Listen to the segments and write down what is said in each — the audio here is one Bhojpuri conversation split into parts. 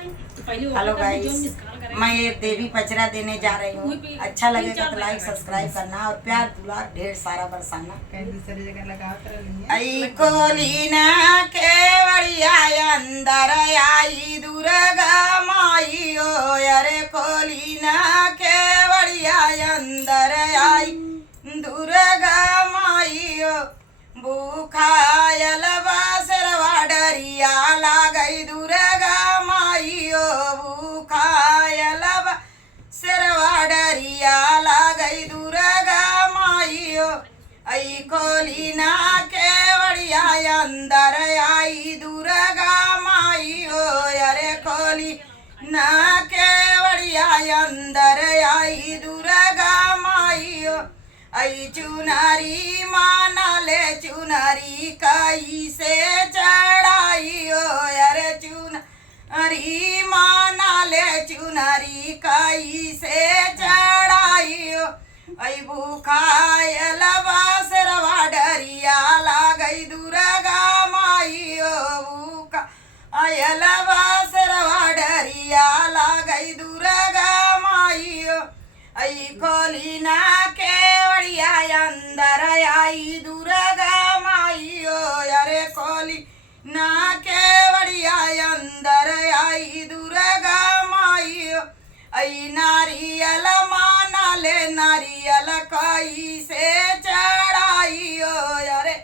हेलो गाइस, मैं एक देवी पचरा देने जा रही हूँ। अच्छा लगेगा तो लाइक सब्सक्राइब करना और प्यार दुलार ढेर सारा बरसाना। दूसरी जगह लगा आई कोलीना केवड़िया अंदर आई दुर्गा माई ओ, अरे कोलीना केवड़िया अंदर आई दुर्गा माई ओ, भूखायल बासरवा डरिया लागई दुर्गा माई ओ, भूखायल बासरवा डरिया लागई दुर्गा माई ओ, आई कोलीना केवड़िया अंदर आई दुर्गा माई ओ, अरे कोलीना केवड़िया अंदर आई दुर्गा माई ओ, आई चुनारी माना ले चुनारी कई से चढ़ाई ओ, अरे चुनारी माना ले चुनारी कई से चढ़ाई ओ, आई भूखायल बासरवा डरिया लागई दुर्गा माई ओ, भूखायल बासरवा डरिया लागई दुर्गा माई ओ, आई कोलीना केवड़िया अंदर आई दुर्गा माई ओ, अरे कोलीना केवड़िया अंदर आई दुर्गा माई ओ, आई नारियल माना ले नारियल कई से चढ़ाई ओ, अरे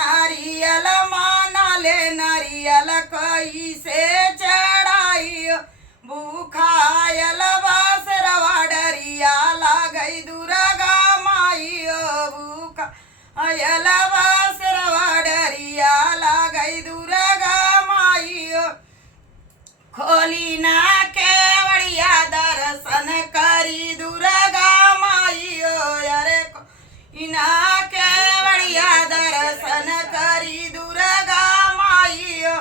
नारियल माना ले नारियल कई से चढ़ाई ओ, भूखायल बासरवा डरिया लागई दुर्गा माई ओ, भूखायल बासरवा डरिया लागई दुर्गा माई ओ, खोलीना केवड़िया दर्शन करी दुर्गा माई ओ, अरे खोलीना केवड़िया दर्शन करी दुर्गा माई ओ,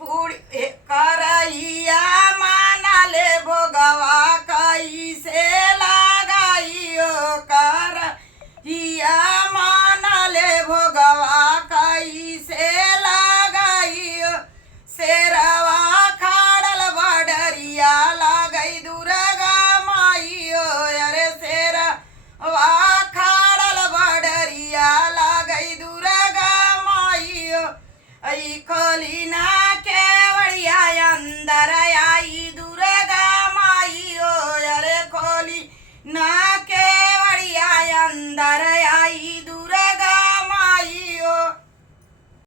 पूरी करैया माना ले भोगवा कई से लगाई ओ, करैया माना ले भोगवा कई से लगाई ओ, शेरवा खाड़ल बडरिया लागई दुर्गा माई ओ, अरे शेरवा खाड़ल बडरिया लागई दुर्गा माई ओ, आई कोलीना केवड़िया अंदर आई दुर्गा माई ओ, अरे कोलीना केवड़िया अंदर आई